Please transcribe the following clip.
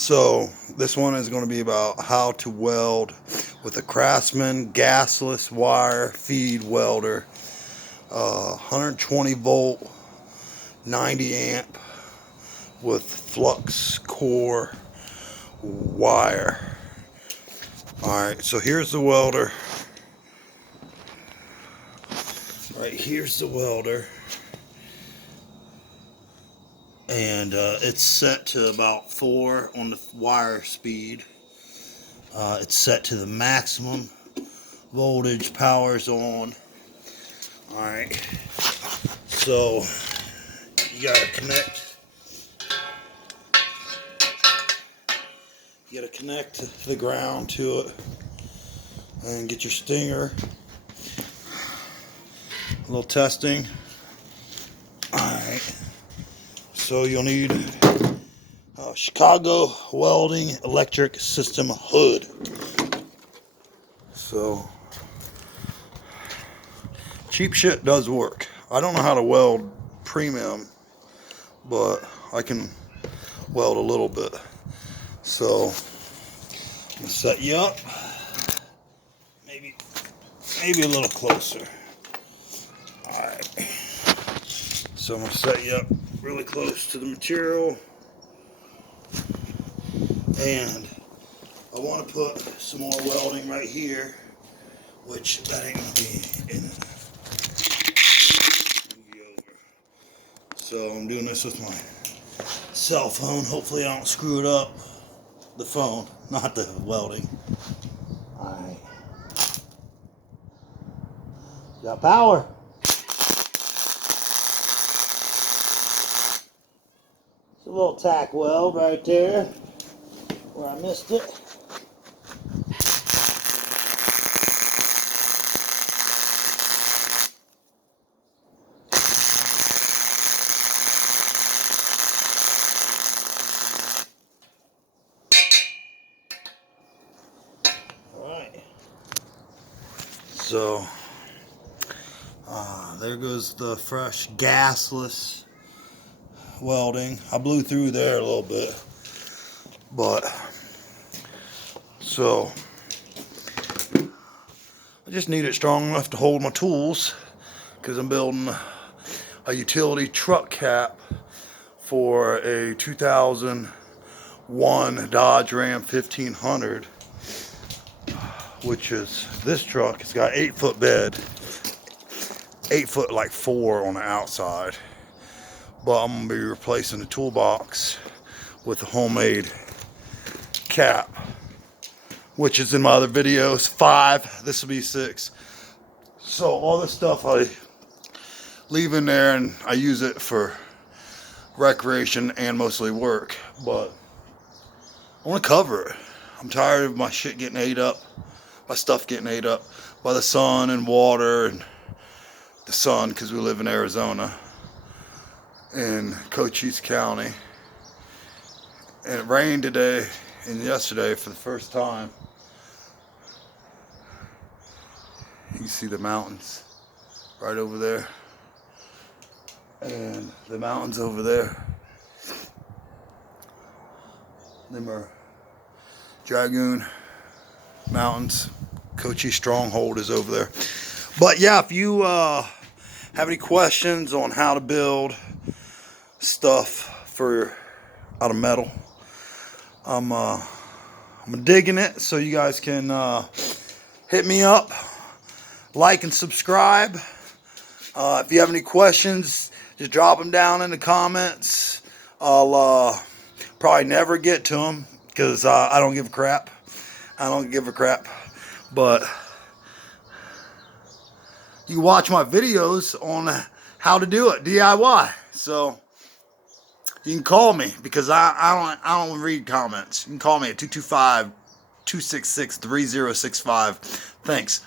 So this one is going to be about how to weld with a Craftsman gasless wire feed welder, 120 volt, 90 amp with flux core wire. Alright, so here's the welder. Right here's the welder. And it's set to about 4 on the wire speed. It's set to the maximum voltage. Power's on. Alright, so you gotta connect the ground to it and get your stinger. A little testing. Alright, so you'll need a Chicago welding electric system hood. So cheap shit does work. I don't know how to weld premium, but I can weld a little bit. So I'm gonna set you up, maybe a little closer. All right. So I'm gonna set you up really close to the material, and I want to put some more welding right here, which that ain't gonna be in it. So I'm doing this with my cell phone. Hopefully I don't screw it up. The phone, not the welding. Alright. Got power. It's a little tack weld right there where I missed it. Alright. So there goes the fresh gasless welding. I blew through there a little bit, but so I just need it strong enough to hold my tools, because I'm building a utility truck cap for a 2001 Dodge Ram 1500, which is this truck. It's got 8-foot bed, 8 foot like 4 on the outside, but I'm gonna be replacing the toolbox with a homemade cap, which is in my other videos. 5, this will be 6. So all this stuff I leave in there, and I use it for recreation and mostly work, but I want to cover it. I'm tired of my shit getting ate up, my stuff getting ate up by the sun and water, and the sun, because we live in Arizona, in Cochise County, and it rained today and yesterday for the first time. You can see the mountains right over there, and the mountains over there. Them are Dragoon Mountains. Cochise Stronghold is over there. But yeah, if you have any questions on how to build stuff for out of metal, I'm digging it. So you guys can hit me up, like and subscribe. If you have any questions, just drop them down in the comments. I'll probably never get to them, because I don't give a crap. But you can watch my videos on how to do it DIY. So you can call me, because I don't read comments. You can call me at 225-266-3065. Thanks.